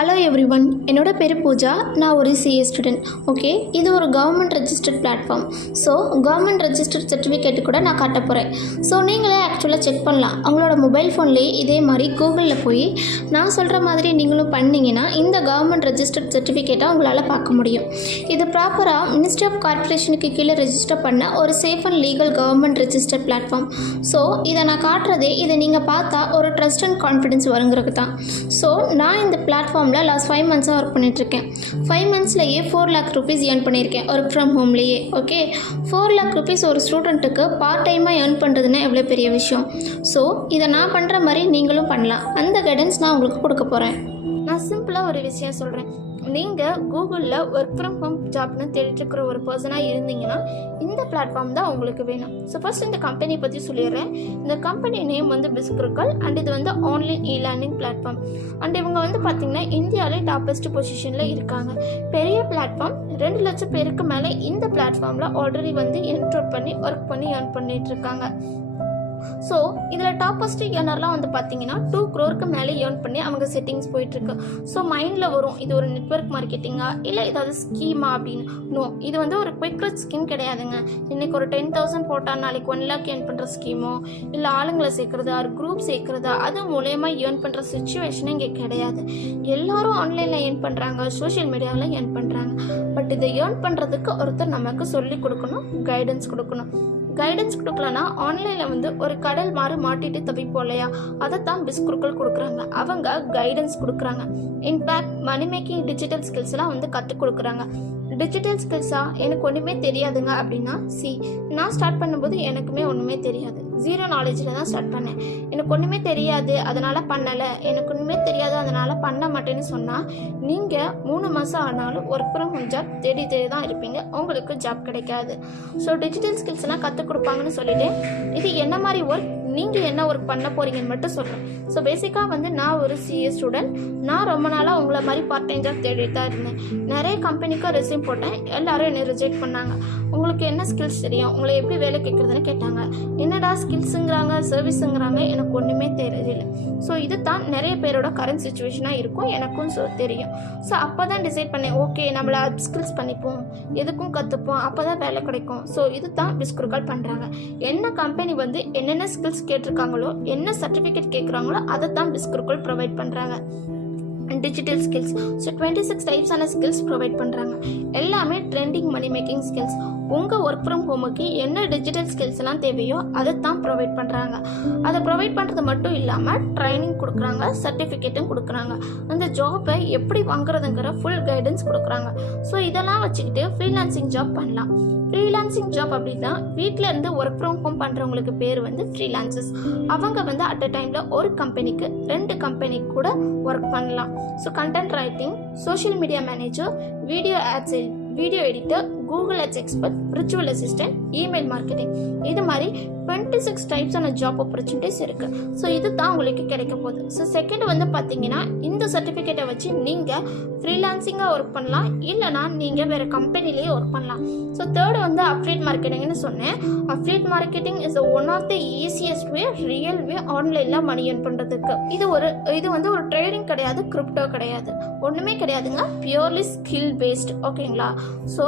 Hello everyone, என்னோட பேர் பூஜா. நான் ஒரு சிஏ ஸ்டூடெண்ட். ஓகே, இது ஒரு government registered platform. So government registered certificate கூட நான் காட்ட போகிறேன். ஸோ நீங்களே ஆக்சுவலாக செக் பண்ணலாம். அவங்களோட மொபைல் ஃபோன்லேயே இதே மாதிரி கூகுளில் போய் நான் சொல்கிற மாதிரி நீங்களும் பண்ணிங்கன்னா இந்த கவர்மெண்ட் ரெஜிஸ்டர்ட் சர்டிஃபிகேட்டை உங்களால் பார்க்க முடியும். இது ப்ராப்பராக மினிஸ்ட்ரி ஆஃப் கார்ப்பரேஷனுக்கு கீழே ரெஜிஸ்டர் பண்ண ஒரு safe and legal government registered platform. So இதை நான் காட்டுறதே இதை நீங்கள் பார்த்தா ஒரு ட்ரஸ்ட் அண்ட் கான்ஃபிடென்ஸ் வருங்கிறது தான். ஸோ நான் இந்த பிளாட்ஃபார்மில் லாஸ்ட் 5 மந்த்ஸாக ஒர்க் பண்ணிகிட்ருக்கேன். 5 மந்த்ஸ்லேயே 4 lakh rupees ஏர்ன் பண்ணியிருக்கேன் ஒர்க் ஃப்ரம் ஹோம்லேயே. ஓகே, 4 lakh rupees ஒரு ஸ்டூடெண்ட்டுக்கு பார்ட் டைமாக ஏர்ன் பண்ணுறதுன்னா எவ்வளோ பெரிய விஷயம். ஸோ இதை நான் பண்ணுற மாதிரி நீங்களும் பண்ணலாம். அந்த கைடன்ஸ் நான் உங்களுக்கு கொடுக்க போகிறேன். நான் சிம்பிளாக ஒரு விஷயம் சொல்கிறேன். நீங்கள் கூகுளில் ஒர்க் ஃப்ரம் ஹோம் ஜாப்னு தேடிட்டு இருக்கிற ஒரு பர்சனாக இருந்தீங்கன்னா இந்த பிளாட்ஃபார்ம் தான் உங்களுக்கு வேணும். ஸோ ஃபர்ஸ்ட் இந்த கம்பெனி பற்றி சொல்லிடுறேன். இந்த கம்பெனி நேம் வந்து பிஸ்க்ருக்கல் அண்ட் இது வந்து ஆன்லைன் லேர்னிங் பிளாட்ஃபார்ம். அண்ட் இவங்க வந்து பார்த்திங்கன்னா இந்தியாவிலே டாப்பஸ்ட் பொசிஷனில் இருக்காங்க. பெரிய பிளாட்ஃபார்ம், 2 லட்சம் பேருக்கு மேலே இந்த பிளாட்ஃபார்மில் ஆல்ரெடி வந்து என்ரோல் பண்ணி ஒர்க் பண்ணி ஏர்ன் பண்ணிட்டு இருக்காங்க. ஸோ இதில் டாப்பஸ்ட் ஏர்னர்லாம் வந்து பார்த்தீங்கன்னா 2 crore மேலே ஏர்ன் பண்ணி அவங்க செட்டிங்ஸ் போயிட்டுருக்கு. ஸோ மைண்டில் வரும், இது ஒரு நெட்வொர்க் மார்க்கெட்டிங்கா இல்லை ஏதாவது ஸ்கீமா அப்படின்னு. நோ, இது வந்து ஒரு குவிக் ரிச் ஸ்கீம் கிடையாதுங்க. இன்றைக்கி ஒரு 10,000 போட்டால் நாளைக்கு 1 lakh ஏர்ன் பண்ணுற ஸ்கீமோ இல்லை ஆளுங்களை சேர்க்குறதா ஒரு குரூப் சேர்க்குறதா அது மூலயமா ஏர்ன் பண்ணுற சுச்சுவேஷனே இங்கே கிடையாது. எல்லாரும் ஆன்லைனில் ஏர்ன் பண்ணுறாங்க, சோஷியல் மீடியாவில் ஏர்ன் பண்ணுறாங்க. பட் இதை ஏர்ன் பண்ணுறதுக்கு ஒருத்தர் நமக்கு சொல்லி கொடுக்கணும், கைடன்ஸ் கொடுக்கணும். கைடன்ஸ் கொடுக்கலன்னா ஆன்லைனில் வந்து ஒரு கடல் மாறு மாட்டிட்டு தவிப்போம் இல்லையா, அதை தான் பிஸ்க்ருக்கல் கொடுக்குறாங்க. அவங்க கைடன்ஸ் கொடுக்குறாங்க. இன்ஃபேக்ட் மணி மேக்கிங் டிஜிட்டல் ஸ்கில்ஸ்லாம் வந்து கற்றுக் கொடுக்குறாங்க. டிஜிட்டல் ஸ்கில்ஸா எனக்கு ஒன்றுமே தெரியாதுங்க அப்படின்னா, நான் ஸ்டார்ட் பண்ணும்போது எனக்குமே ஒன்றுமே தெரியாது. 0 knowledgeல தான் ஸ்டார்ட் பண்ணேன். எனக்கு ஒன்றுமே தெரியாது அதனால் பண்ணலை, எனக்கு ஒன்றுமே தெரியாது அதனால் பண்ண மாட்டேன்னு சொன்னால் நீங்கள் 3 மாதம் ஆனாலும் ஒர்க் ஃப்ரம் ஹோம் ஜாப் தேடி தான் இருப்பீங்க, உங்களுக்கு ஜாப் கிடைக்காது. ஸோ டிஜிட்டல் ஸ்கில்ஸ்லாம் கற்றுக் கொடுப்பாங்கன்னு சொல்லிட்டு இது என்ன மாதிரி ஒர்க், நீங்கள் என்ன ஒர்க் பண்ண போகிறீங்கன்னு மட்டும் சொல்கிறேன். ஸோ பேசிக்காக வந்து நான் ஒரு சிஏ ஸ்டூடெண்ட். நான் ரொம்ப நாளாக உங்களை மாதிரி பார்ட் டைம் ஜாப் தேடிட்டு தான் இருந்தேன். நிறைய கம்பெனிக்கும் ரெஸ்யூம் போட்டேன், எல்லாரும் என்னை ரிஜெக்ட் பண்ணாங்க. உங்களுக்கு என்ன ஸ்கில்ஸ் தெரியும், உங்களை எப்படி வேலை கேட்குறதுன்னு கேட்டாங்க. என்னடா ஸ்கில்ஸுங்கிறாங்க சர்வீஸுங்கிறாங்க, எனக்கு ஒன்றுமே தெரியல. ஸோ இது தான் நிறைய பேரோட கரண்ட் சுச்சுவேஷனாக இருக்கும், எனக்கும் தெரியும். ஸோ அப்போ தான் டிசைட் பண்ணேன், ஓகே நம்மளை அப் ஸ்கில்ஸ் பண்ணிப்போம், எதுக்கும் கற்றுப்போம், அப்போ தான் வேலை கிடைக்கும். ஸோ இது தான் பிஸ்க்ருக்கல் பண்ணுறாங்க. என்ன கம்பெனி வந்து என்னென்ன ஸ்கில்ஸ் கேட்டிருக்காங்களோ, என்ன சர்டிஃபிகேட் கேட்குறாங்களோ அதை தான் பிஸ்க்ருக்கல் ப்ரொவைட் பண்ணுறாங்க. டிஜிட்டல் ஸ்கில்ஸ், ஸோ 26 டைப்ஸான ஸ்கில்ஸ் ப்ரொவைட் பண்ணுறாங்க. எல்லாமே ட்ரெண்டிங் மணி மேக்கிங் ஸ்கில்ஸ். உங்கள் ஒர்க் ஃப்ரம் ஹோமுக்கு என்ன டிஜிட்டல் ஸ்கில்ஸ் எல்லாம் தேவையோ அதை தான் ப்ரொவைட் பண்ணுறாங்க. அதை ப்ரொவைட் பண்ணுறது மட்டும் இல்லாமல் ட்ரைனிங் கொடுக்குறாங்க, சர்டிஃபிகேட்டும் கொடுக்குறாங்க. அந்த ஜாப்பை எப்படி வாங்குறதுங்கிற ஃபுல் கைடன்ஸ் கொடுக்குறாங்க. ஸோ இதெல்லாம் வச்சுக்கிட்டு ஃப்ரீலான்சிங் ஜாப் பண்ணலாம். ஃப்ரீலான்சிங் ஜாப் அப்படின்னா வீட்டில் இருந்து ஒர்க் ஃப்ரம் ஹோம் பண்ணுறவங்களுக்கு பேர் வந்து ஃப்ரீலான்சர்ஸ். அவங்க வந்து அட் அ டைமில் ஒரு கம்பெனிக்கு 2 கம்பெனிக்கு கூட ஒர்க் பண்ணலாம். So content writing, social media manager, video editor, Google ads expert, virtual assistant, email marketing, இது மாதிரி 26 டைப்ஸான ஜாப் ஆப்பர்ச்சுனிட்டிஸ் இருக்குது. ஸோ இது தான் உங்களுக்கு கிடைக்க போகுது. ஸோ செகண்ட் வந்து பார்த்தீங்கன்னா இந்த சர்டிஃபிகேட்டை வச்சு நீங்கள் ஃப்ரீலான்சிங்காக ஒர்க் பண்ணலாம், இல்லைனா நீங்கள் வேறு கம்பெனிலேயே ஒர்க் பண்ணலாம். ஸோ தேர்டு வந்து அஃபிலியேட் மார்க்கெட்டிங்னு சொன்னேன். Affiliate marketing is one of the easiest way, real way ஆன்லைனில் மணி ஏர்ன் பண்ணுறதுக்கு. இது வந்து ஒரு ட்ரேடிங் கிடையாது, கிரிப்டோ கிடையாது, ஒன்றுமே கிடையாதுங்க. Purely skill paste. ஓகேங்களா? ஸோ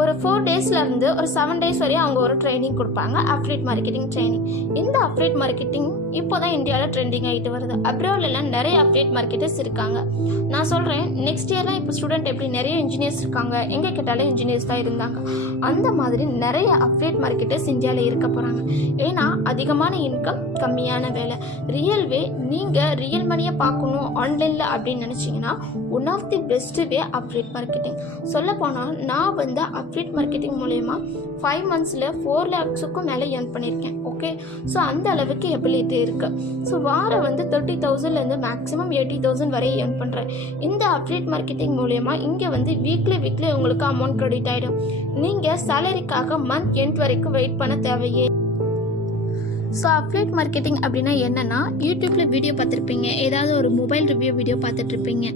ஒரு 4 daysலேருந்து ஒரு 7 days வரையும் அவங்க ஒரு ட்ரைனிங் கொடுப்பாங்க, அஃபிலியேட் மார்க்கெட்டிங் ட்ரைனிங். இந்த அஃபிலியேட் மார்க்கெட்டிங் இப்போ தான் இந்தியாவில் ட்ரெண்டிங் ஆகிட்டு வருது. அப்ராட்லாம் நிறைய அஃபிலியேட் மார்க்கெட்டர்ஸ் இருக்காங்க. நான் சொல்கிறேன், நெக்ஸ்ட் இயர்லாம் இப்போ ஸ்டூடெண்ட் எப்படி நிறைய இன்ஜினியர்ஸ் இருக்காங்க, எங்கே கேட்டாலும் இன்ஜினியர்ஸ் தான் இருந்தாங்க. அந்த மாதிரி நிறைய அஃபிலியேட் மார்க்கெட்டர்ஸ் இந்தியாவில் இருக்க போகிறாங்க. ஏன்னா அதிகமான இன்கம், கம்மியான வேலை. ரியல் வே, நீங்கள் ரியல் மணியை பார்க்கணும் ஆன்லைனில் அப்படின்னு நினச்சிங்கன்னா one of the best way affiliate marketing. சொல்லப்போனால் நான் வந்து அஃபிலியேட் மார்க்கெட்டிங் மூலயமா 5 monthsல 4 lakhsக்கும் மேலே ஏர்ன் பண்ணியிருக்கேன். ஓகே, ஸோ அந்த அளவுக்கு எபிலிட்டி இருக்குது. ஸோ வாரம் வந்து 30,000லேருந்து மேக்ஸிமம் 80,000 வரை ஏர்ன் பண்ணுறேன். இந்த அஃபிலியேட் மார்க்கெட்டிங் மூலயமா இங்கே வந்து வீக்லி உங்களுக்கு அமௌண்ட் கிரெடிட் ஆகிடும். நீங்கள் சேலரிக்காக மந்த் எண்ட் வரைக்கும் வெயிட் பண்ண தேவையே. ஸோ அஃப்லேட் மார்க்கெட்டிங் அப்படின்னா என்னென்னா, யூடியூப்பில் வீடியோ பார்த்துருப்பீங்க, ஏதாவது ஒரு மொபைல் ரிவ்யூ வீடியோ பார்த்துட்ருப்பீங்க,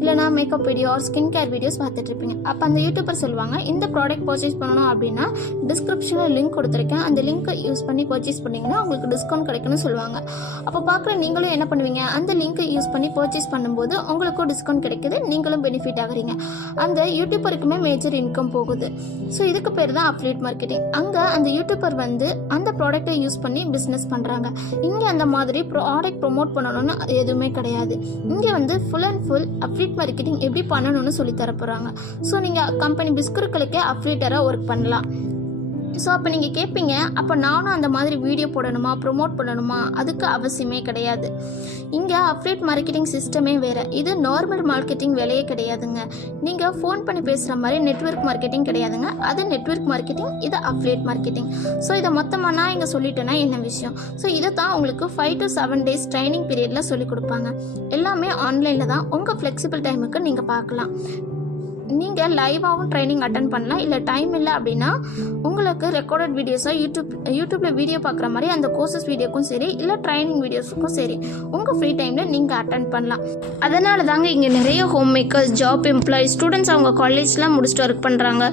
இல்லைனா makeup video or skin care videos பார்த்துட்ருப்பீங்க. அப்போ அந்த யூடியூபர் சொல்லுவாங்க, இந்த ப்ராடக்ட் பர்ச்சேஸ் பண்ணணும் அப்படின்னா டிஸ்கிரிப்ஷனில் லிங்க் கொடுத்துருக்கேன், அந்த லிங்க்கை யூஸ் பண்ணி பர்ச்சேஸ் பண்ணிங்கன்னா உங்களுக்கு டிஸ்கவுண்ட் கிடைக்குன்னு சொல்லுவாங்க. அப்போ பார்க்குற நீங்களும் என்ன பண்ணுவீங்க, அந்த லிங்க்கை யூஸ் பண்ணி பர்ச்சேஸ் பண்ணும்போது உங்களுக்கும் டிஸ்கவுண்ட் கிடைக்குது, நீங்களும் பெனிஃபிட் ஆகுறீங்க, அந்த யூடியூபருக்குமே மேஜர் இன்கம் போகுது. ஸோ இதுக்கு பேர் தான் அஃப்லேட் மார்க்கெட்டிங். அங்கே அந்த யூடியூபர் வந்து அந்த ப்ராடக்டை யூஸ் பண்ணி பிஸ்னஸ் பண்ணுறாங்க. இங்கே அந்த மாதிரி ப்ராடக்ட் ப்ரொமோட் பண்ணணும்னு எதுவுமே கிடையாது. இங்கே வந்து full and full affiliate marketing எப்படி பண்ணணும்னு சொல்லி தர போகிறாங்க. ஸோ நீங்கள் கம்பெனி பிஸ்கருக்களுக்கே அஃப்லேட்டராக ஒர்க் பண்ணலாம். ஸோ அப்போ நீங்கள் கேட்பீங்க, அப்போ நானும் அந்த மாதிரி வீடியோ போடணுமா, ப்ரொமோட் பண்ணணுமா? அதுக்கு அவசியமே கிடையாது. இங்கே அஃப்லேட் மார்க்கெட்டிங் சிஸ்டமே வேறு. இது நார்மல் மார்க்கெட்டிங் வேலையே கிடையாதுங்க. நீங்கள் ஃபோன் பண்ணி பேசுகிற மாதிரி நெட்வொர்க் மார்க்கெட்டிங் கிடையாதுங்க. அது நெட்வொர்க் மார்க்கெட்டிங், இது அஃப்லேட் மார்க்கெட்டிங். ஸோ இதை மொத்தமாக நான் இங்கே சொல்லிட்டேன்னா என்ன விஷயம்? ஸோ இதை தான் உங்களுக்கு 5 to 7 days ட்ரைனிங் பீரியடில் சொல்லிக் கொடுப்பாங்க. எல்லாமே ஆன்லைனில் தான். உங்கள் ஃப்ளெக்சிபிள் டைமுக்கு நீங்கள் பார்க்கலாம். நீங்கள் லைவாகவும் ட்ரைனிங் அட்டன் பண்ணலாம். இல்லை டைம் இல்லை அப்படின்னா உங்களுக்கு ரெக்கார்டட் வீடியோஸாக யூடியூப்பில் வீடியோ பார்க்குற மாதிரி அந்த கோர்சஸ் வீடியோக்கும் சரி, இல்லை ட்ரைனிங் வீடியோஸுக்கும் சரி, உங்கள் ஃப்ரீ டைமில் நீங்கள் அட்டன் பண்ணலாம். அதனால தாங்க இங்கே நிறைய home makers, job employee, students அவங்க காலேஜ்லாம் முடிச்சுட்டு ஒர்க் பண்ணுறாங்க,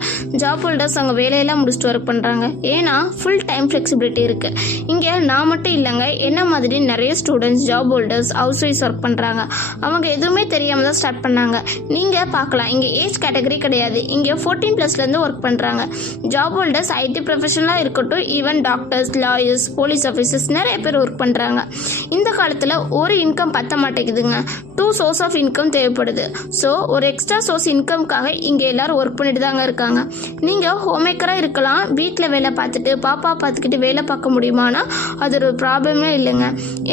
ஜாப் ஹோல்டர்ஸ் அவங்க வேலையெல்லாம் முடிச்சுட்டு ஒர்க் பண்ணுறாங்க. ஏன்னா ஃபுல் டைம் ஃப்ளெக்சிபிலிட்டி இருக்குது. இங்கே நான் மட்டும் இல்லைங்க, என்ன மாதிரி நிறைய ஸ்டூடெண்ட்ஸ், ஜாப் ஹோல்டர்ஸ், ஹவுஸ் ஒய்ஃப்ஸ் ஒர்க் பண்ணுறாங்க. அவங்க எதுவுமே தெரியாமல் தான் ஸ்டார்ட் பண்ணாங்க. நீங்கள் பார்க்கலாம், இங்கே ஏஜ் கேட்டகரி கிடையாது. இங்கே 14+லேருந்து ஒர்க் பண்ணுறாங்க. ஜாப் ஹோல்டர்ஸ் ஐடி ப்ரொஃபஷனலாக இருக்கட்டும், even doctors, lawyers, police officers நிறைய பேர் ஒர்க் பண்ணுறாங்க. இந்த காலத்தில் ஒரு இன்கம் பத்த மாட்டேங்குதுங்க. 2 சோர்ஸ் ஆஃப் இன்கம் தேவைப்படுது. ஸோ ஒரு எக்ஸ்ட்ரா சோர்ஸ் இன்கம்காக இங்கே எல்லோரும் ஒர்க் பண்ணிட்டு தாங்க இருக்காங்க. நீங்கள் ஹோம் மேக்கராக இருக்கலாம், வீட்டில் வேலை பார்த்துட்டு பாப்பா பார்த்துக்கிட்டு வேலை பார்க்க முடியுமானா அது ஒரு ப்ராப்ளமே இல்லைங்க.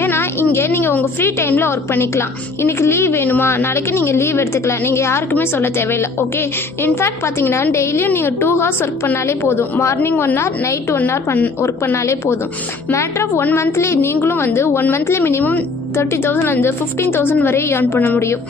ஏன்னா இங்கே நீங்கள் உங்கள் ஃப்ரீ டைமில் ஒர்க் பண்ணிக்கலாம். இன்றைக்கி லீவ் வேணுமா, நாளைக்கு நீங்கள் லீவ் எடுத்துக்கலாம். நீங்கள் யாருக்குமே சொல்ல தேவையில்லை. ஓகே, இன்ஃபேக்ட் பார்த்தீங்கன்னா டெய்லியும் நீங்கள் 2 hours ஒர்க் பண்ணாலே போதும். Morning 1 hour, night 1 hour work பண்ணாலே போதும். மேட்டர் ஆஃப் 1 monthly நீங்களும் வந்து 1 monthly மினிமம் 30,000 15,000 வரை ஏர்ன் பண்ண முடியும்.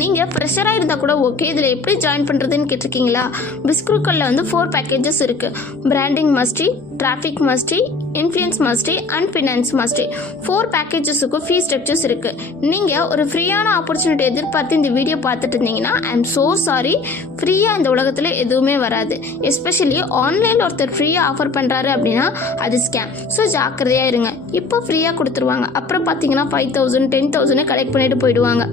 நீங்கள் ஃப்ரெஷராக இருந்தால் கூட ஓகே. இதில் எப்படி ஜாயின் பண்ணுறதுன்னு கேட்டிருக்கீங்களா? பிஸ்குருக்களில் வந்து 4 packages இருக்குது. Branding mastery, traffic mastery, influence mastery and finance mastery. 4 packagesக்கும் ஃபீஸ் ஸ்ட்ரக்சர்ஸ் இருக்குது. நீங்கள் ஒரு ஃப்ரீயான ஆப்பர்ச்சுனிட்டி எதிர்பார்த்து இந்த வீடியோ பார்த்துட்டு இருந்தீங்கன்னா ஐ எம் ஸோ சாரி. ஃப்ரீயாக இந்த உலகத்தில் எதுவுமே வராது. எஸ்பெஷலி ஆன்லைனில் ஒருத்தர் ஃப்ரீயாக ஆஃபர் பண்ணுறாரு அப்படின்னா அது ஸ்கேம். ஸோ ஜாக்கிரதையாக இருங்க. இப்போ ஃப்ரீயாக கொடுத்துருவாங்க, அப்புறம் பார்த்தீங்கன்னா 5,000 10,000 கலெக்ட் பண்ணிட்டு போயிடுவாங்க.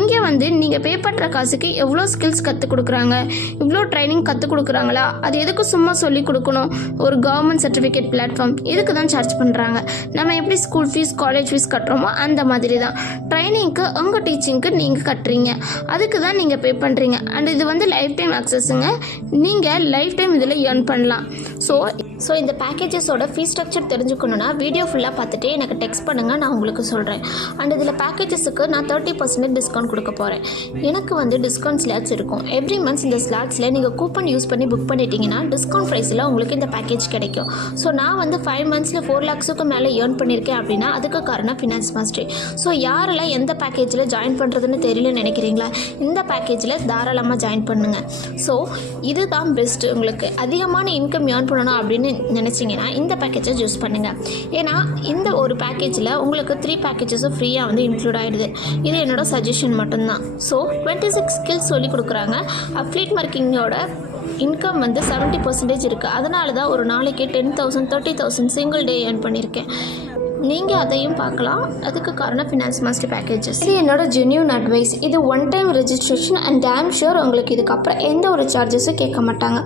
இங்கே வந்து நீங்கள் பே பண்ணுற காசுக்கு எவ்வளோ ஸ்கில்ஸ் கற்றுக் கொடுக்குறாங்க, இவ்வளோ ட்ரைனிங் கற்றுக் கொடுக்குறாங்களா? அது எதுக்கு சும்மா சொல்லி கொடுக்கணும்? ஒரு கவர்மெண்ட் சர்டிஃபிகேட் பிளாட்ஃபார்ம், இதுக்கு தான் சார்ஜ் பண்ணுறாங்க. நம்ம எப்படி ஸ்கூல் ஃபீஸ், காலேஜ் ஃபீஸ் கட்டுறோமோ அந்த மாதிரி தான் ட்ரைனிங்க்கு, உங்கள் டீச்சிங்க்கு நீங்கள் கட்டுறீங்க, அதுக்கு தான் நீங்கள் பே பண்ணுறீங்க. அண்ட் இது வந்து லைஃப் டைம் அக்சஸுங்க. நீங்கள் லைஃப் டைம் இதில் ஏர்ன் பண்ணலாம். ஸோ இந்த பேக்கேஜஸோட ஃபீஸ் ஸ்ட்ரக்சர் தெரிஞ்சுக்கணுன்னா வீடியோ ஃபுல்லாக பார்த்துட்டு எனக்கு டெக்ஸ்ட் பண்ணுங்கள், நான் உங்களுக்கு சொல்கிறேன். அண்ட் இதில் பேக்கேஜஸுக்கு நான் 30% டிஸ்கவுண்ட் கொடுக்க போகிறேன். எனக்கு வந்து டிஸ்கவுண்ட் ஸ்லாட்ஸ் இருக்கும். எவ்ரி மந்த்ஸ் இந்த ஸ்லாட்ஸில் நீங்கள் கூப்பன் யூஸ் பண்ணி புக் பண்ணிட்டீங்கன்னா டிஸ்கவுண்ட் ப்ரைஸில் உங்களுக்கு இந்த பேக்கேஜ் கிடைக்கும். ஸோ நான் வந்து 5 monthsல 4 lakhsக்கு மேலே ஏர்ன் பண்ணியிருக்கேன் அப்படின்னா அதுக்கு காரணம் ஃபினான்ஸ் மாஸ்டரி. ஸோ யாரெல்லாம் எந்த பேக்கேஜில் ஜாயின் பண்ணுறதுன்னு தெரியலன்னு நினைக்கிறீங்களா, இந்த பேக்கேஜில் தாராளமாக ஜாயின் பண்ணுங்கள். ஸோ இதுதான் பெஸ்ட்டு. உங்களுக்கு அதிகமான இன்கம் ஏர்ன் பண்ணணும் அப்படின்னு நினச்சிங்கன்னா இந்த பேக்கேஜை சூஸ் பண்ணுங்கள். ஏன்னா இந்த ஒரு பேக்கேஜில் உங்களுக்கு 3 packagesஸும் ஃப்ரீயாக வந்து இன்க்ளூட் ஆகிடுது. இது என்னோட சஜஷன் மட்டும்தான். ஸோ 26 ஸ்கில்ஸ் சொல்லி கொடுக்குறாங்க. அஃப்லேட் மார்க்கெட்டிங்கோட இன்கம் வந்து 70% இருக்குது. அதனால தான் ஒரு நாளைக்கு 10,000 30,000 சிங்கிள் டே ஏர்ன் பண்ணியிருக்கேன். நீங்கள் அதையும் பார்க்கலாம். அதுக்கு காரணம் ஃபினான்ஸ் மாஸ்டர் பேக்கேஜஸ். இது என்னோட ஜென்யூன் அட்வைஸ். இது 1 time registration and dam sure உங்களுக்கு இதுக்கப்புறம் எந்த ஒரு சார்ஜஸும் கேட்க மாட்டாங்க,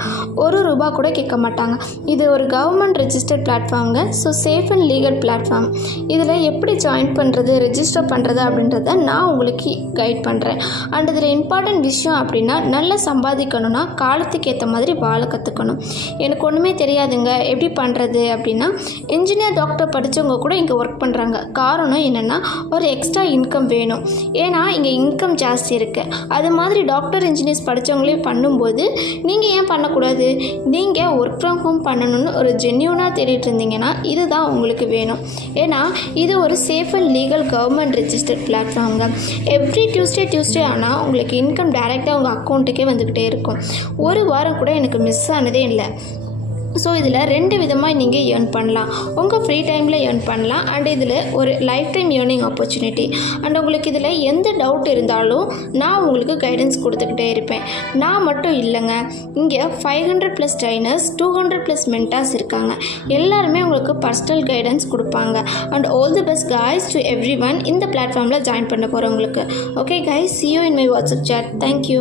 ₹1 கூட கேட்க மாட்டாங்க. இது ஒரு கவர்மெண்ட் ரெஜிஸ்டர்ட் பிளாட்ஃபார்முங்க. So safe and legal platform. இதில் எப்படி ஜாயின் பண்ணுறது, ரெஜிஸ்டர் பண்ணுறது அப்படின்றத நான் உங்களுக்கு கைட் பண்ணுறேன். அண்ட் இதில் இம்பார்ட்டன்ட் விஷயம் அப்படின்னா நல்லா சம்பாதிக்கணும்னா காலத்துக்கு ஏற்ற மாதிரி வாழ கற்றுக்கணும். எனக்கு ஒன்றுமே தெரியாதுங்க எப்படி பண்ணுறது அப்படின்னா இன்ஜினியர், டாக்டர் படித்தவங்க கூட இங்கே ஒர்க் பண்ணுறாங்க. காரணம் என்னென்னா ஒரு எக்ஸ்ட்ரா இன்கம் வேணும். ஏன்னா இங்கே இன்கம் ஜாஸ்தி இருக்குது. அது மாதிரி டாக்டர், இன்ஜினியர்ஸ் படித்தவங்களே பண்ணும்போது நீங்கள் ஏன் பண்ணக்கூடாது? நீங்கள் ஒர்க் ஃப்ரம் ஹோம் பண்ணணும்னு ஒரு ஜென்யூனாக தேடிட்டு இருந்தீங்கன்னா இதுதான் உங்களுக்கு வேணும். ஏன்னா இது ஒரு safe and legal government registered பிளாட்ஃபார்முங்க. எவ்ரி டியூஸ்டே ஆனால் உங்களுக்கு இன்கம் டைரெக்டாக உங்கள் அக்கௌண்ட்டுக்கே வந்துக்கிட்டே இருக்கும். ஒரு வாரம் கூட எனக்கு மிஸ் ஆனதே இல்லை. ஸோ இதில் 2 விதமாக நீங்கள் ஏர்ன் பண்ணலாம். உங்கள் ஃப்ரீ டைமில் ஏர்ன் பண்ணலாம் அண்ட் இதில் ஒரு life time earning opportunity. And உங்களுக்கு இதில் எந்த டவுட் இருந்தாலும் நான் உங்களுக்கு கைடன்ஸ் கொடுத்துக்கிட்டே இருப்பேன். நான் மட்டும் இல்லைங்க, இங்கே 500+ ட்ரைனர்ஸ், 200+ மென்டார்ஸ் இருக்காங்க. எல்லாருமே உங்களுக்கு பர்சனல் கைடன்ஸ் கொடுப்பாங்க. And all the best guys to everyone இந்த பிளாட்ஃபார்மில் ஜாயின் பண்ண போகிறவங்களுக்கு. Okay guys, see you in my WhatsApp chat. Thank you.